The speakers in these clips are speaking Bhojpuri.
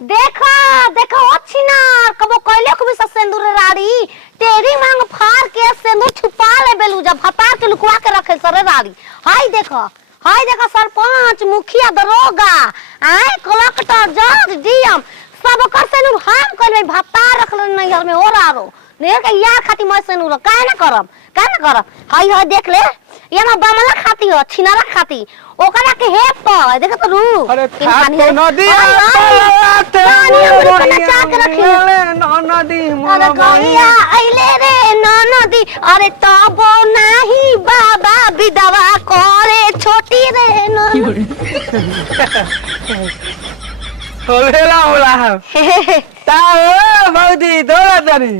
देखा देखा अच्छी ना कबो कहले को भी सिंदूर राड़ी तेरी मांग फाड़ के सिंदूर छुपा ले बेलू जब भतार के लुकवा के रखे सरे राड़ी। हाय देखा सरपंच मुखिया दरोगा आए कलेक्टर जज डीएम सब कर सिंदूर हम कहले भतार रख ले नैहर में और आरो नेर के यार खाती मैं सिंदूर काहे ना करब हाय देख ले ये ना बामला खाती हो छिनारा खाती ओकरा के हेप तो देख तो रू अरे खात को नदी पानी हमरे बचा के रखी नदी अरे गैया आइले रे नदी अरे तब नहीं बाबा विधवा करे छोटी रे होला ता बौदी दोला तनी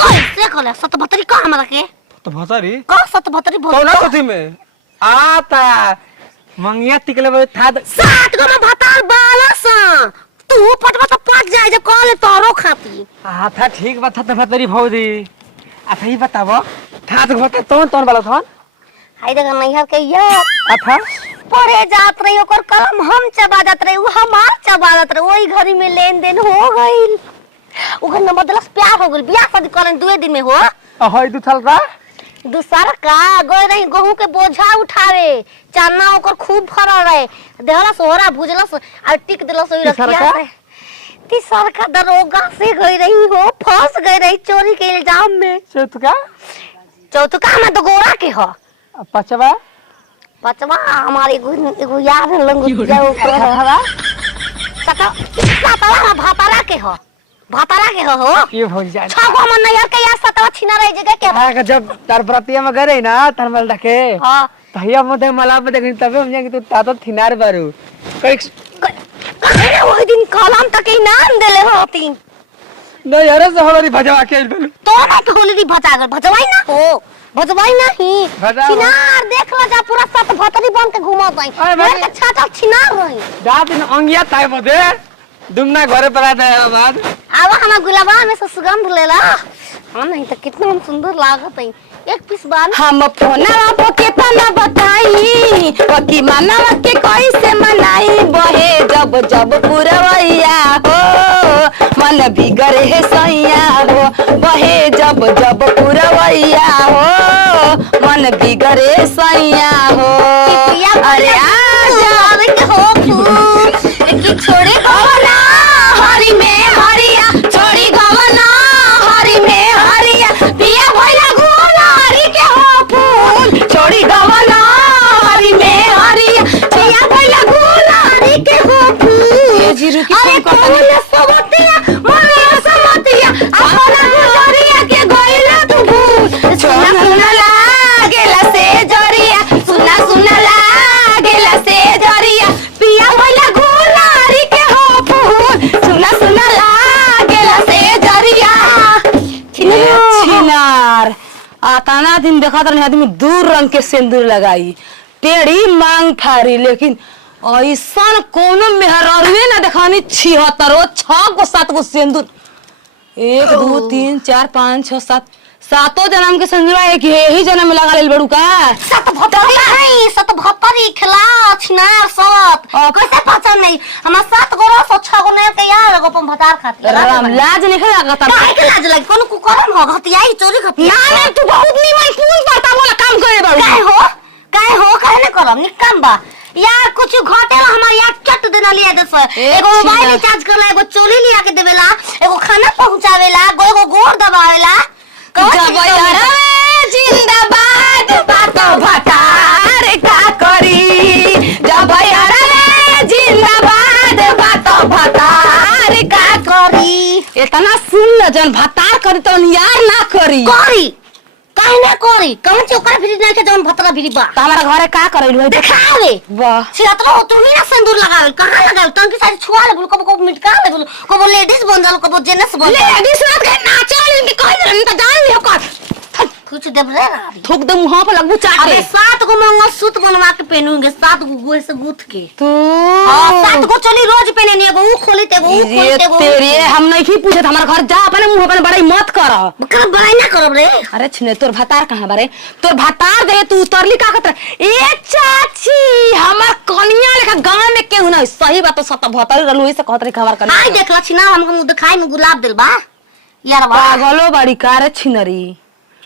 कैसे कहले सतभतरी का हमरा के तो भतरी का सतभतरी बोल कौन कथि में आता मंगिया तिकले बे था सात गो में भतार बालस तू पटवा तो पट जाए जे कहले तोरो खाती था ठीक बात था भतरी भौदी अच्छा ही बताबो था तो भत तोन वाला थन हाय देखा नैहर के यार अच्छा परे जात रही ओकर कलम हम चबा जात रही वो हमार चबा जात रही वही घरी में लेन देन हो गइल ओकर न बदलस प्यार हो गइल बियाह शादी करन 2 दिन में हो हई दुथल रा दूसरा का गई रही गेहूं के बोझा उठावे चना ओकर खूब फरा रहे देहला सोहरा भुजलस और टिक देलस ओई रखिया से तीसर का दरोगा से गई रही हो फंस गई रही चोरी के इल्जाम में चौथका में तो गोरा के हो पचवा हमारे एगो यार लंगू जाओ हवा सतवा भातारा के हो ये हो जाए छगो मन नैहर के यार सतवा छिना रही जगह के हां जब तार प्रतिया में गरे ना तरमल रखे हां तहिया मते मला पे देखि तबे हम जाके तू तातो थिनार बारू अरे वो दिन कलम तक ही नाम देले होती न यार से हमारी भजवा के बोल तो ना तो होली भजवाई नहीं छिनार देख लो जा पूरा सत भतरी बन के घुमत आई मेरे के छाता छिनार रही रात दिन अंगिया ताय बदे दुमना घरे पर आते है बाद आवा हम गुलाबा में से सुगंध लेला हां नहीं तो कितना हम सुंदर लागत है एक पीस बान हम फोनवा पे केतना बताई पकी मनवा के कैसे मनाई बहे जब जब पुरवैया हो मन बिगड़े है सैया हो बहे जब जब पुरवैया हो मन बिगड़े सैया हो अरे अरे के हो तू की छोड़े गवना हरी में हरिया छोड़ी गवना हरी में हरिया पिया भइला गुलारी के हो फूल छोड़ी गवना हरी में हरिया पिया भइला गुलारी के हो फूल ये जीरू की अरे कौन सबतिया मोरे समतिया अपना गुलारिया के गइला तू भूल सुना लागेला से जरिया सुना लागेला से जरिया पिया भइला गुलारी के हो फूल सुना लागेला से जरिया छिनार आताना दिन देखा तर आदमी दूर रंग के सिंदूर लगाई टेढ़ी मांग फारी लेकिन ऐसा कोनो मेहररुए ना देखानी 76 6 गो 7 गो सिंदूर 1 2 3 4 5 6 7 सातों जन्म के सिंदूर एक ही जन्म में लगा लेल बड़ू का सत भतरी खिलाच ना सत कैसे पहचान नहीं हम 7 गो 6 गो ने के यार गो पम भतार खाती राम लाज नहीं लगता काहे के लाज लगे कोनो कुकरम हो घतियाई चोरी खती ना तू बहुत निमन फूल पड़ता वाला काम करे बड़ू काहे न करम निकम बा यार कुछ घटेला हमार यार चट देना लिया दस एगो मोबाइल रिचार्ज करला एगो चोली लिया के देवेला एगो खाना पहुंचावेला एगो गोर दबावेला जब यार जिंदाबाद बातो भतार का करी जब यार जिंदाबाद बातो भतार का करी इतना सुन ल जन भतार करी तो यार ना करी काहे ना करी कौन चोकरा फिरी ना के जौन भतरा फिरी बा हमारा घरे का करैल भाई देखावे वाह छियातरो तू ही ना सिंदूर लगावे कहां लगावे तंकी सारी छुआ ले बोल कबो मिटका ले बोल कबो लेडीज बन जाल कबो जेंट्स बन लेडीज रात के नाचल के कह रन त जान लियो कर कुछ देब रे राड़ी। थूक दे मुंह पे लगबू अबे चाटे 7 गो मंगलसूत्र बनवा के पहनूंगे, 7 गो गोहे से गूंथ के। तू हां 7 गो चली रोज पहननी, एगो ऊ खोली ते एगो ऊ खोली ये ते एगो तेरे हम नहीं की पूछत हमार घर जा अपने मुंह पे बड़ाई मत कर। कर बड़ाई ना करब रे। अरे छिने तोर भतार कहां बारे? तोर भतार दे तू उतरली का कतर ए चाची हमार कनिया लेखा गांव में केहू नहीं। सही बात तो सत भतार रहलू से कहत रे खबर कर। हाय देखला छी ना हमके मुंह दिखाई में गुलाब दिल बा यार बा। पागलो बड़ी कार छिनरी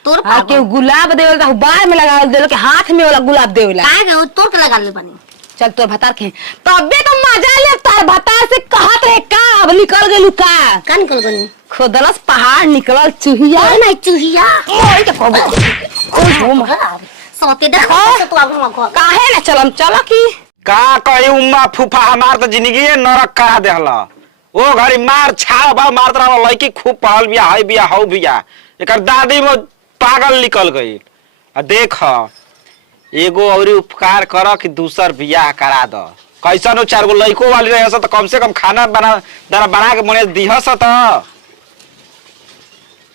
तोर आ के गुलाब देवल त बार में लगा देलो के हाथ में वाला गुलाब देवला। काहे के तोर के लगा ले बनी। चल तोर भतार के तबे तो मजा ले तार भतार से कहत रे का अब निकल गेलू का का निकल गनी? खोदलस पहाड़ निकलल चुहिया नहीं चूहिया ओए के कबो ओ हो सोते देखो तो अब हम घर काहे ना चलम चलो की का कही उम्मा फूफा हमार तो जिंदगी नरक करा देहला। ओ घरी मार छाव बा मारत रहा लड़की खूब पढ़ल बिया है बिया हौ बिया एकर दादी में पागल निकल गई। आ देख एगो और उपकार कर कि दूसर बियाह करा द। कैसन 4 गो लड़को वाली रहे तो कम से कम खाना बना के मने दिहस त।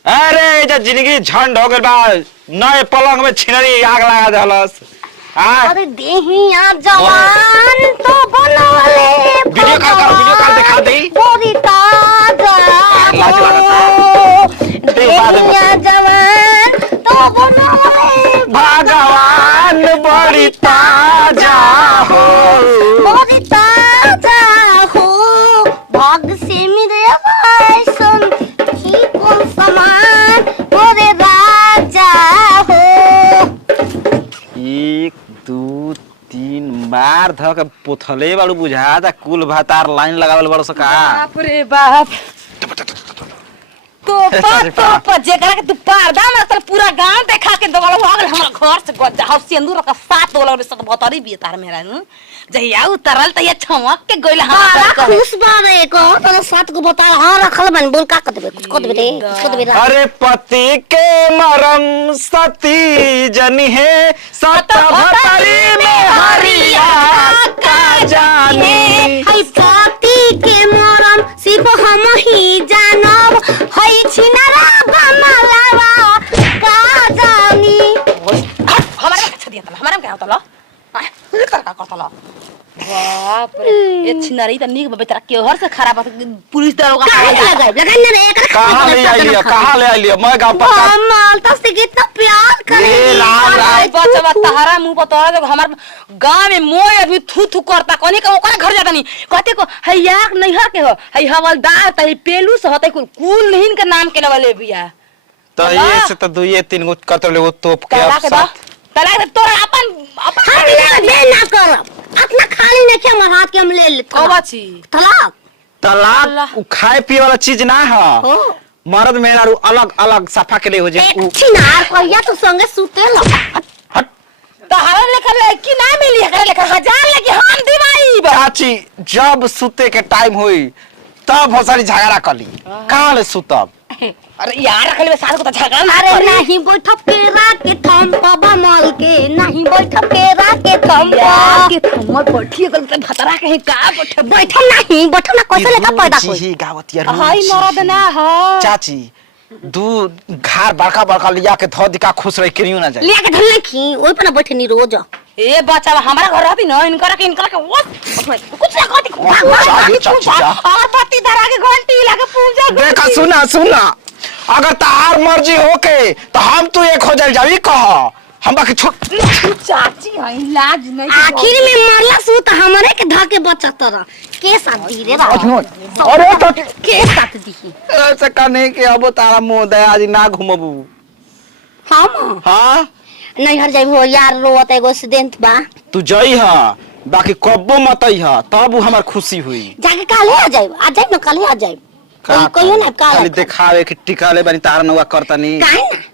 अरे जे जिंदगी झंड हो गइल बा नए पलंग में छिनरी आग लगा देहलस। अरे देहिया जवान तो बनवले वीडियो कॉल दिखा दे बोरी ताजा लाज लागता। देहिया जवान तो बनवले भगवान बड़ी ताजा हो बोरी ताजा हो। भाग से मेरे भाईसन की कौन समान मोरे राजा हो। 1 2 3 मार ध के पोथले बाड़ू बुझा दा कुल भातार लाइन लगावल बड़ सका। बाप रे बाप तो तो जेकरा के तू पर्दा में चल पूरा गांव देखा के दवल हो गेल हमरा घर से गजा हाउ सिंदूर का 7 डॉलर में 7 भतरी भी तार मेरा नु जहिया उतरल त ये छमक के गइल हमरा बारा खुश बारे को तो 7 को बता हां रखल बन बोल का कर देबे कुछ कर देबे रे कुछ कर देबे। अरे पति के मरम सती जनी है सत भतरी में हरिया का जाने। हई पति के मरम सिर्फ हम ही जानब हई छिनरा बनलावा का जानी। हमरा के छ दिया तला हमरा के होतला का करतला बाप रे ये छिनरी त नीक बेचारा के घर से खराब पुलिस दरोगा लगाई ना एक कहां ले आई लिया मैं गांव पर माल तो से कितना प्यार करे लाल बचवा तहरा मुंह पर तोरा जब हमार गांव में मोय अभी थू थू करता कोनी का ओकरा घर जाता नहीं कहते को हैया नहीं है के हो है हवलदार त पेलू से होते कुल नहीं के नाम के लवले बिया तो ये से तो 2 3 गो कतले वो तोप के अब साथ तलाक तोरा अपन हम ले ना करब अपना खाली नहीं के हमर हाथ के हम ले ले कबाची तलाक तलाक उ खाए पिए वाला चीज ना है। हो मर्द मेहरारू अलग अलग सफा के लिए हो जाए एक छिनार कहिया तू संगे सुते ल हट तहरा लेकर लड़की ना मिली है लेकर 1000 लेके हम दिवाई चाची जब सुते के टाइम होई तब भसरी झगड़ा कली कहां ले सुतब। अरे यार रखले में साथ को तो झगड़ा ना अरे करी। नहीं बैठब केरा के थम बाबा मल के नहीं बैठब केरा के थम यार के थम्मत बैठी गल त भतरा कहीं का बैठे बैठब ना कैसे लेकर पैदा जी होई। गावतिया हाय मरद ना हो चाची दू घर बड़का बड़का लिया के धो दिका खुश रह केनियो ना जाए लिया के धल खी ओइ पर ना बैठे नी रोज। ए बच्चा हमारा घर रहती ना इनकर के वो कुछ ना कहती चाचा। और पति धरा के घंटी लगा पूजा देखा सुना अगर तार मर्जी होके तो हम तू एक हो जाई कह हम बाकी छोट चाची है लाज नहीं आखिर में मरला सु त हमरे के धके बच्चा तरह के साथ दी रे बाबा अरे तो के साथ दी ऐसे कने के अब तारा मुंह दया जी ना घुमबू। हम हां नहीं हर जाई हो यार रोत एगो एक्सीडेंट बा तू जई हां बाकी कब्बो मत आई हां तब हमार खुशी हुई। जाके काले आ जाए ना काले आ जाए कोई ना काले खाली दिखावे कि टिका ले बनी तार नवा करता नहीं काहे ना